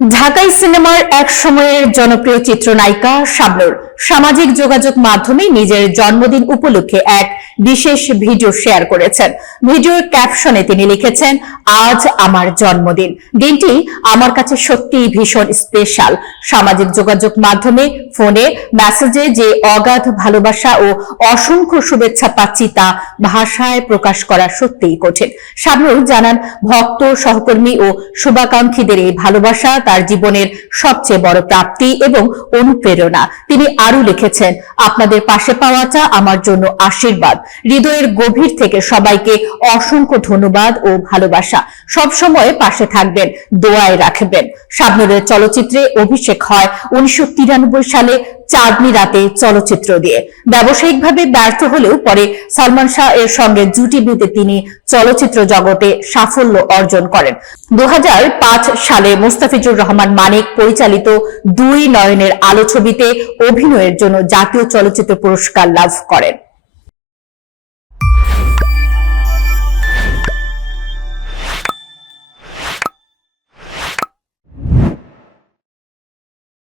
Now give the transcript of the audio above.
ঢাকাই সিনেমার এক সময়ের জনপ্রিয় চিত্রনায়িকা শাবনূর সামাজিক যোগাযোগ মাধ্যমে নিজের জন্মদিন উপলক্ষে এক বিশেষ ভিডিও শেয়ার করেছেন। ভিডিওর ক্যাপশনে তিনি লিখেছেন, আজ আমার জন্মদিন, দিনটি আমার কাছে সত্যিই ভীষণ স্পেশাল। সামাজিক যোগাযোগ মাধ্যমে, ফোনে, মেসেজে যে অগাধ ভালোবাসা ও অসংখ্য শুভেচ্ছা পাচ্ছি তা ভাষায় প্রকাশ করা সত্যিই কঠিন। শাবনূর জানান, ভক্ত, সহকর্মী ও শুভাকাঙ্ক্ষীদের এই ভালোবাসা তার জীবনের সবচেয়ে বড় প্রাপ্তি এবং অনুপ্রেরণা। তিনি আরো লিখেছেন, আপনাদের পাশে পাওয়াটা আমার জন্য আশীর্বাদ। হৃদয়ের গভীর থেকে সবাইকে অসংখ্য ধন্যবাদ ও ভালোবাসা। সব সময় পাশে থাকবেন, দোয়ায় রাখবেন। শাবনূরের চলচ্চিত্রে অভিষেক হয় 1993 সালে চাঁদনি রাতে চলচ্চিত্র দিয়ে। ব্যবসায়িকভাবে ব্যর্থ হলেও পরে সালমান শাহ এর সঙ্গে জুটি বেঁধে তিনি চলচ্চিত্র জগতে সাফল্য অর্জন করেন। 2005 সালে মুস্তাফিজুর রহমান মানিক পরিচালিত দুই নয়নের আলো ছবিতে অভিনয়ের জন্য জাতীয় চলচ্চিত্র পুরস্কার লাভ করেন।